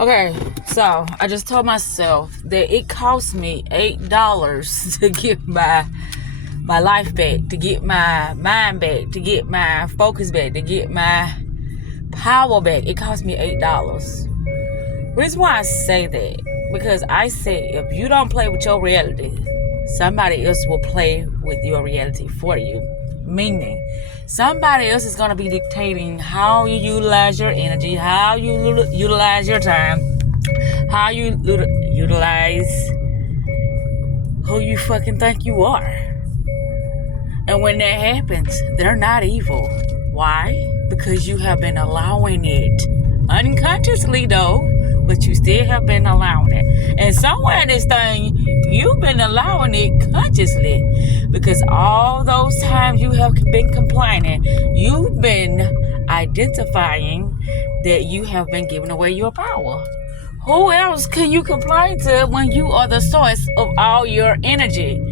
Okay, so I just told myself that it cost me $8 to get my life back, to get my mind back, to get my focus back, to get my power back. It cost me $8. Reason why I say that, because I say if you don't play with your reality, somebody else will play with your reality for you. Meaning, somebody else is going to be dictating how you utilize your energy, how you utilize your time, how you utilize who you fucking think you are. And when that happens, they're not evil. Why? Because you have been allowing it. Unconsciously though, but you still have been allowing it. And somewhere in this thing, you've been allowing it consciously. Because all those times you have been complaining, you've been identifying that you have been giving away your power. Who else can you complain to when you are the source of all your energy?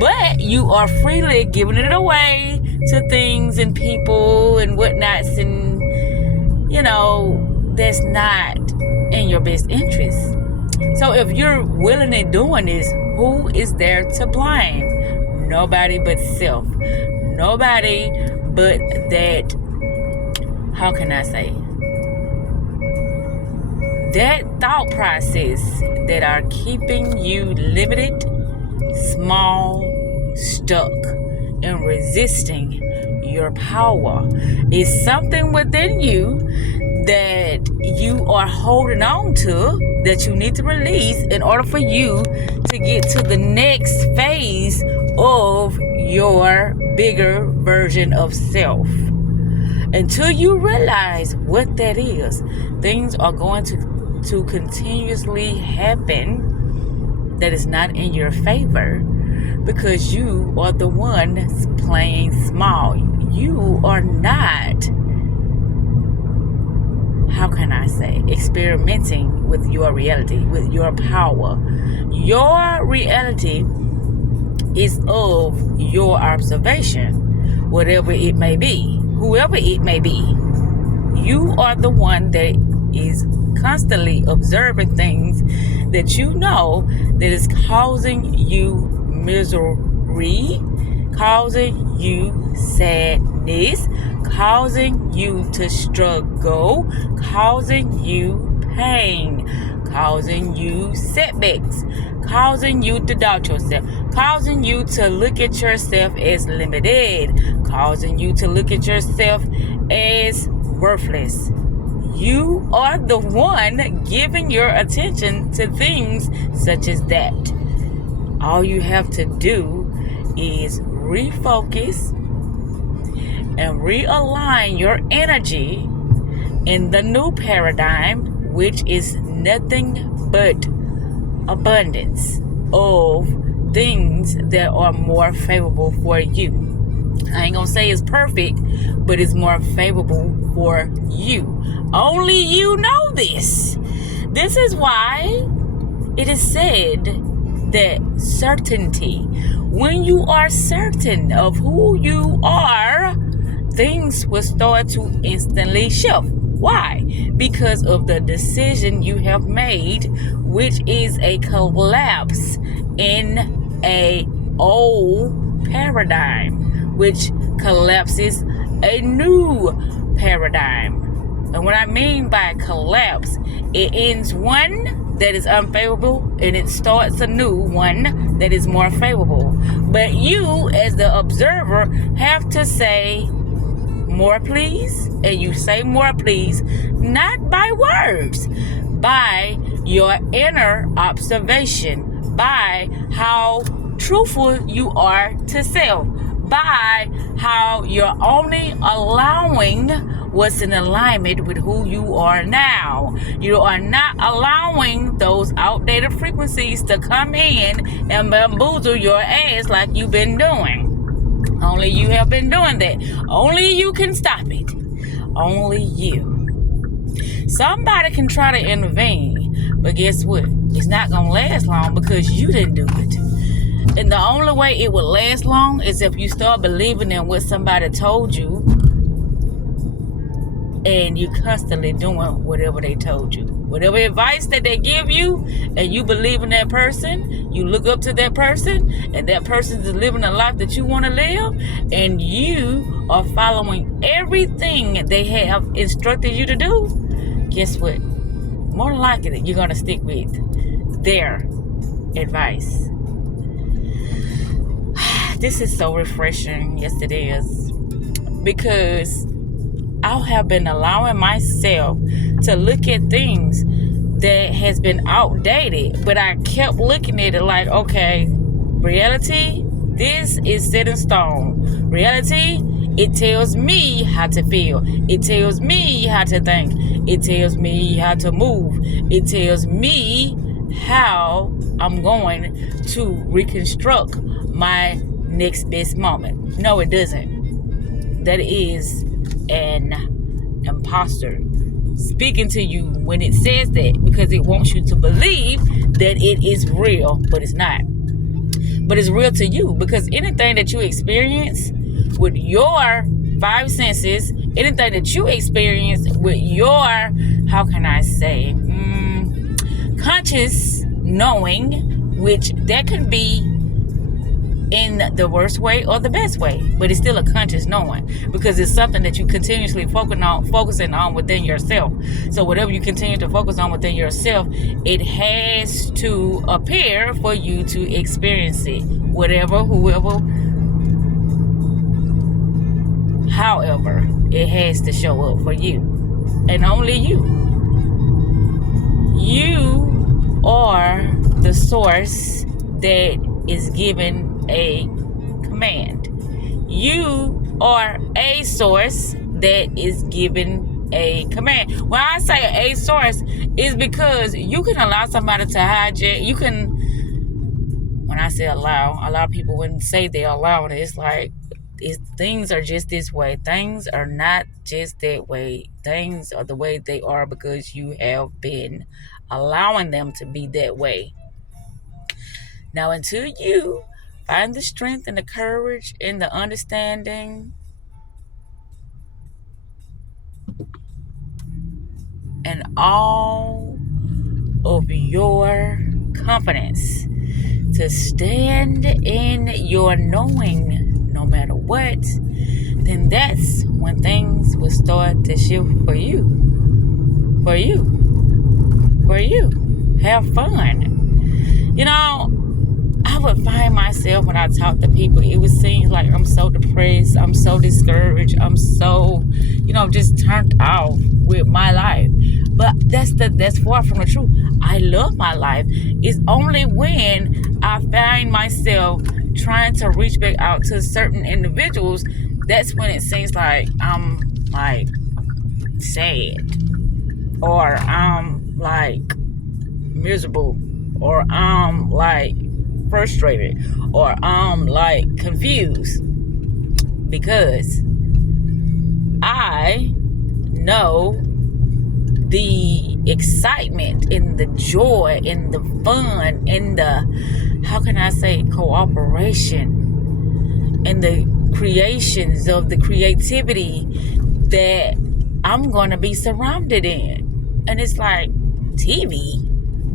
But you are freely giving it away to things and people and whatnots, and that's not in your best interest. So if you're willingly doing this, who is there to blame? Nobody but self. Nobody but that, how can I say, that thought process that are keeping you limited, small, stuck, and resisting your power. Is something within you that you are holding on to that you need to release in order for you to get to the next phase of your bigger version of self. Until you realize what that is, things are going to continuously happen that is not in your favor, because you are the one playing small. You are not, how can I say, experimenting with your reality, with your power. Your reality is of your observation, whatever it may be, whoever it may be. You are the one that is constantly observing things that you know that is causing you misery, causing you sadness, causing you to struggle, causing you pain, causing you setbacks, causing you to doubt yourself, causing you to look at yourself as limited, causing you to look at yourself as worthless. You are the one giving your attention to things such as that. All you have to do is refocus and realign your energy in the new paradigm, which is nothing but abundance of things that are more favorable for you. I ain't gonna say it's perfect, but it's more favorable for you. Only you know this. This is why it is said that certainty, when you are certain of who you are, things will start to instantly shift. Why? Because of the decision you have made, which is a collapse in a old paradigm, which collapses a new paradigm. And what I mean by collapse, it ends one that is unfavorable and it starts a new one that is more favorable. But you, as the observer, have to say more please, and you say more please, not by words, by your inner observation, by how truthful you are to self, by how you're only allowing what's in alignment with who you are now. You are not allowing those outdated frequencies to come in and bamboozle your ass like you've been doing. Only you have been doing that. Only you can stop it. Only you. Somebody can try to intervene, but guess what? It's not going to last long because you didn't do it. And the only way it will last long is if you start believing in what somebody told you and you're constantly doing whatever they told you, whatever advice that they give you, and you believe in that person, you look up to that person, and that person is living a life that you want to live, and you are following everything they have instructed you to do. Guess what? More than likely, you're going to stick with their advice. This is so refreshing. Yes, it is. Because I have been allowing myself to look at things that has been outdated, but I kept looking at it like, okay, reality, this is set in stone. Reality, it tells me how to feel. It tells me how to think. It tells me how to move. It tells me how I'm going to reconstruct my next best moment. No, it doesn't. That is an imposter speaking to you when it says that, because it wants you to believe that it is real, but it's not. But it's real to you, because anything that you experience with your five senses, anything that you experience with your, how can I say, conscious knowing, which that can be in the worst way or the best way, but it's still a conscious knowing, because it's something that you continuously focusing on within yourself. So whatever you continue to focus on within yourself, it has to appear for you to experience it, whatever, whoever, however, it has to show up for you, and only you. You are the source that is given a command. You are a source that is given a command. When I say a source, is because you can allow somebody to hijack. You can, when I say allow, a lot of people wouldn't say they allow it. It's like, things are just this way. Things are not just that way. Things are the way they are because you have been allowing them to be that way. Now, until you find the strength and the courage and the understanding and all of your confidence to stand in your knowing no matter what, then that's when things will start to shift for you. For you. For you. Have fun. You know, I would find myself when I talk to people, it would seem like I'm so depressed, I'm so discouraged, I'm so, just turned off with my life. But that's far from the truth. I love my life. It's only when I find myself trying to reach back out to certain individuals, that's when it seems like I'm like sad, or I'm like miserable, or I'm like frustrated, or I'm like confused, because I know the excitement and the joy and the fun and the, how can I say, cooperation and the creations of the creativity that I'm going to be surrounded in. And it's like TV,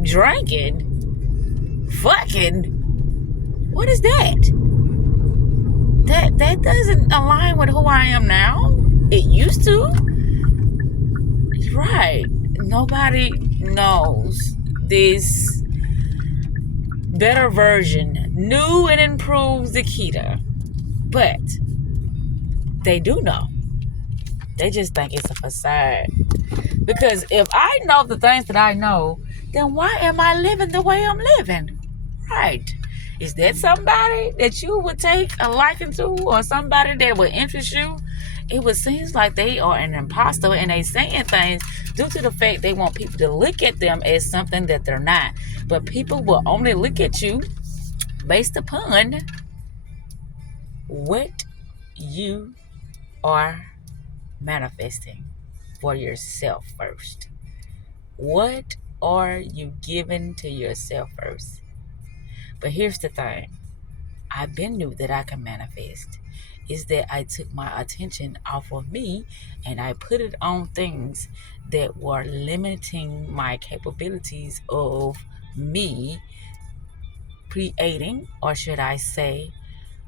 drinking, fucking, what is that? That doesn't align with who I am now. It used to. Right. Nobody knows this better version, new and improved Zakita. But they do know. They just think it's a facade. Because if I know the things that I know, then why am I living the way I'm living? Right. Is that somebody that you would take a liking to, or somebody that would interest you? It would seem like they are an imposter, and they saying things due to the fact they want people to look at them as something that they're not. But people will only look at you based upon what you are manifesting for yourself first. What are you giving to yourself first? But here's the thing. I've been knew that I can manifest. is that I took my attention off of me and I put it on things that were limiting my capabilities of me creating, or should I say,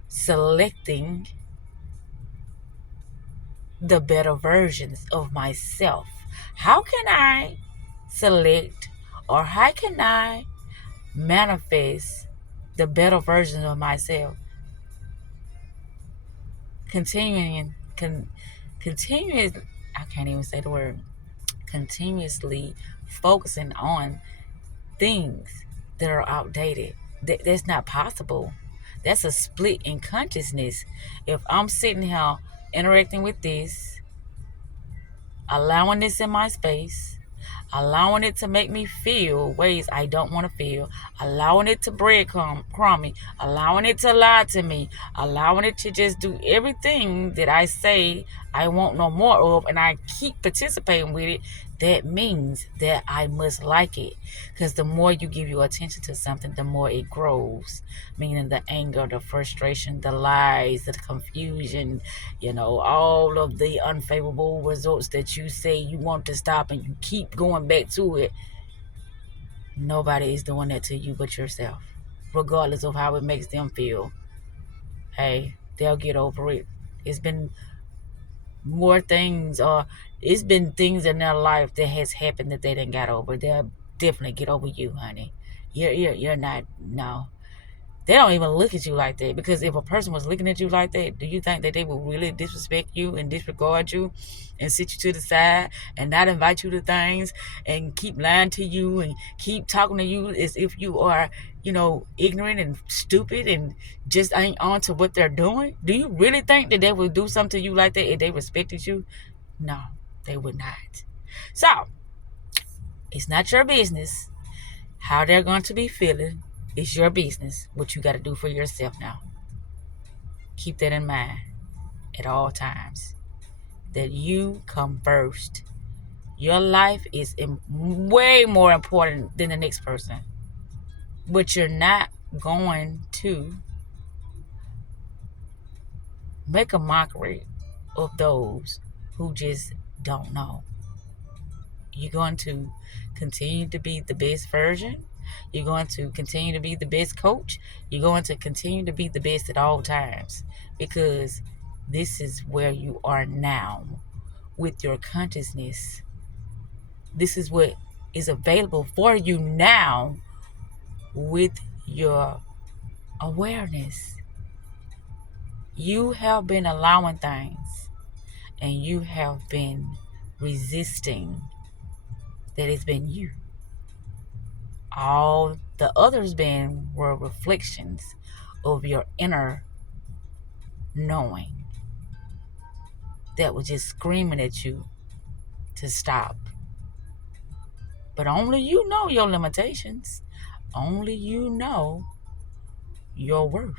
selecting the better versions of myself. How can I select, or how can I manifest the better version of myself? Continuing, I can't even say the word, continuously focusing on things that are outdated. That's not possible. That's a split in consciousness. If I'm sitting here interacting with this, allowing this in my space, allowing it to make me feel ways I don't want to feel, allowing it to breadcrumb me, allowing it to lie to me, allowing it to just do everything that I say I want no more of, and I keep participating with it, that means that I must like it. Because the more you give your attention to something, the more it grows. Meaning the anger, the frustration, the lies, the confusion, all of the unfavorable results that you say you want to stop and you keep going back to it. Nobody is doing that to you but yourself. Regardless of how it makes them feel. Hey, they'll get over it. It's been more things, or it's been things in their life that has happened that they didn't got over. They'll definitely get over you, honey. You're not, no. They don't even look at you like that, because if a person was looking at you like that, do you think that they would really disrespect you and disregard you and sit you to the side and not invite you to things and keep lying to you and keep talking to you as if you are, ignorant and stupid and just ain't on to what they're doing? Do you really think that they would do something to you like that if they respected you? No, they would not. So, it's not your business how they're going to be feeling. It's your business what you got to do for yourself now. Keep that in mind at all times, that you come first. Your life is way more important than the next person, but you're not going to make a mockery of those who just don't know. You're going to continue to be the best version. You're going to continue to be the best coach. You're going to continue to be the best at all times, because this is where you are now with your consciousness. This is what is available for you now with your awareness. You have been allowing things and you have been resisting that it's been you. All the others been were reflections of your inner knowing that was just screaming at you to stop. But only you know your limitations. Only you know your worth.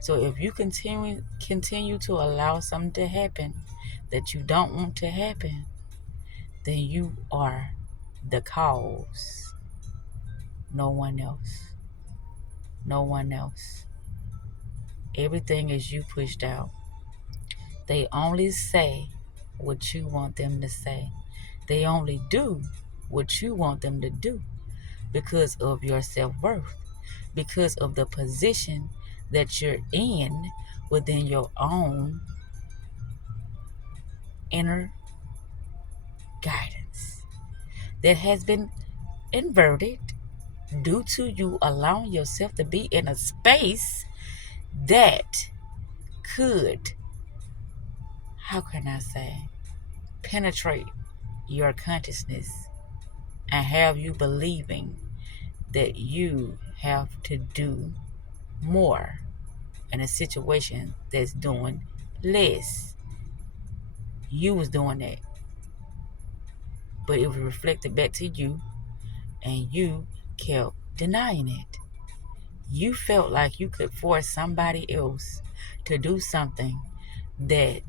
So if you continue to allow something to happen that you don't want to happen, then you are the cause. No one else. No one else. Everything is you pushed out. They only say what you want them to say. They only do what you want them to do because of your self-worth, because of the position that you're in within your own inner guidance that has been inverted due to you allowing yourself to be in a space that could, how can I say, penetrate your consciousness and have you believing that you have to do more in a situation that's doing less. You was doing that, but it was reflected back to you, and you kept denying it. You felt like you could force somebody else to do something that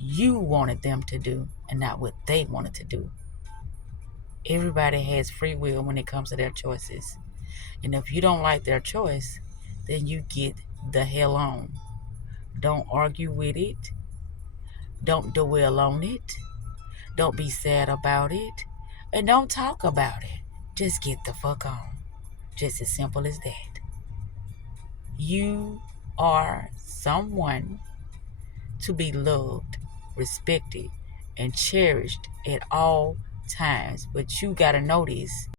you wanted them to do and not what they wanted to do. Everybody has free will when it comes to their choices. And if you don't like their choice, then you get the hell on. Don't argue with it. Don't dwell on it. Don't be sad about it. And don't talk about it. Just get the fuck on. Just as simple as that. You are someone to be loved, respected, and cherished at all times. But you gotta know this.